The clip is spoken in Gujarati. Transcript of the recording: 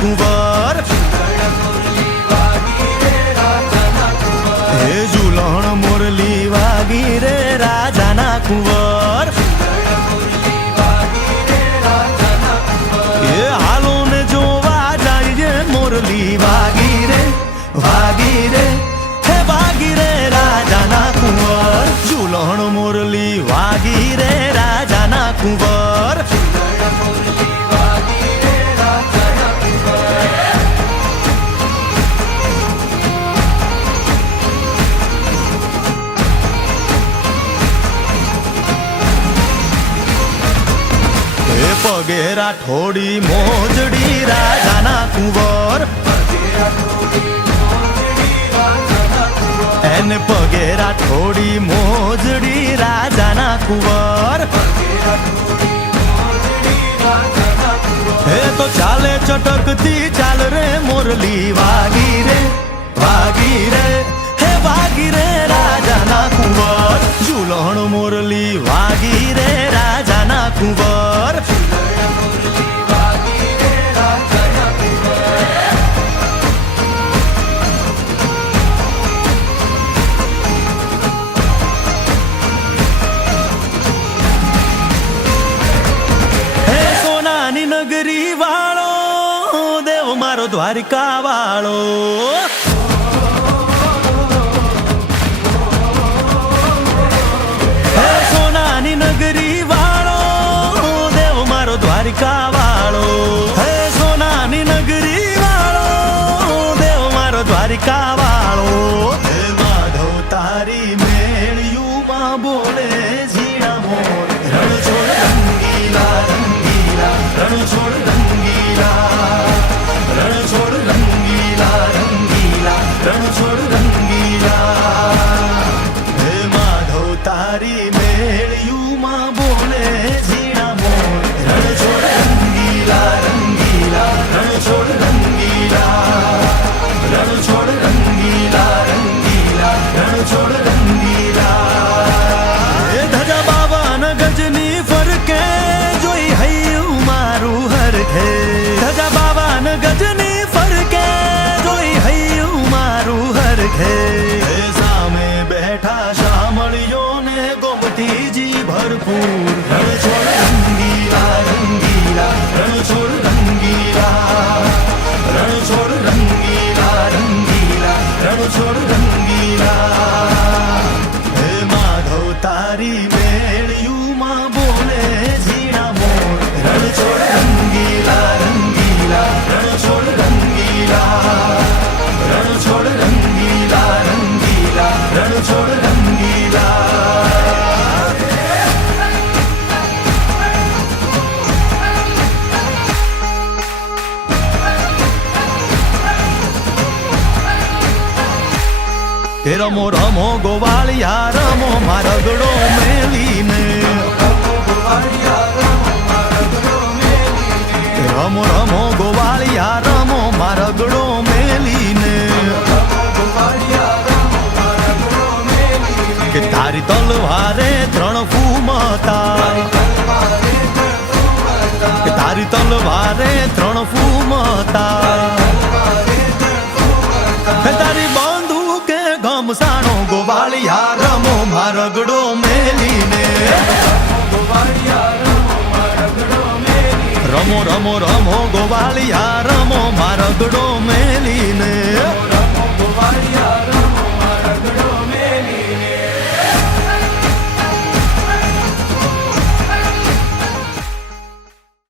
કુંવર હે ઝૂલણ મોરલી વાગી રે રાજાના કુંવર એ હાલો ને જોવા જાય મોરલી વાગી રે હે વાગી રે રાજાના કુંવર ઝૂલણ મોરલી વાગી રે રાજાના કુંવર પગેરા થોડી મોજડી રાજાના કુંવર એને પગેરા થોડી મોજડી રાજાના કુંવર હે તો ચાલે ચટકતી ચાલ રે મોરલી વાગી રે હે વાગી રે રાજાના કુંવર ઝૂલણ મોરલી વાગી રે રાજાના કુંવર નગરી વાળો દેવ મારો દ્વારિકા વાળો હે સોનાની નગરી વાળો દેવ મારો દ્વારિકા વાળો હે સોનાની નગરી વાળો દેવ મારો દ્વારિકા વાળો હે માધવ તારી મેળિયુંમાં બોલે ઝીણા મોર રણછોડ રંગીલા રણછોડ રંગીલા હે માધવ તારી મેળિયુંમાં બોલે ઝીણા મોર રણછોડ રંગીલા રણછોડ રંગીલા હે ધજા બાવન ગજની ફરકે જોઈ હૈયું મારું હરખે ધજા બાવન ગજની ફરકે જોઈ હૈયું મારું હરખે સામે બેઠા શામળીઓ ને ગોમતીજી ભરપૂર રણછોડ રંગીલા રણછોડ રંગીલા હે માધવ તારી મેળિયુંમાં બોલે ઝીણા મોર રણછોડ રંગીલા રણછોડ રંગીલા તે રમો રમો ગોવાળિયા રમો મારગડો મેલીને રમો રમો ગોવાળિયા રમો મારગડો મેલીને કે તારી તલવારે ત્રણ ફૂમતા કે તારી તલવારે ત્રણ ફૂમતા તારી બંદૂકે ગમસાણો ગોવાળિયા રમો મારગડો મેલીને રમો રમો રમો ગોવાળિયા રમો મારગડો મેલીને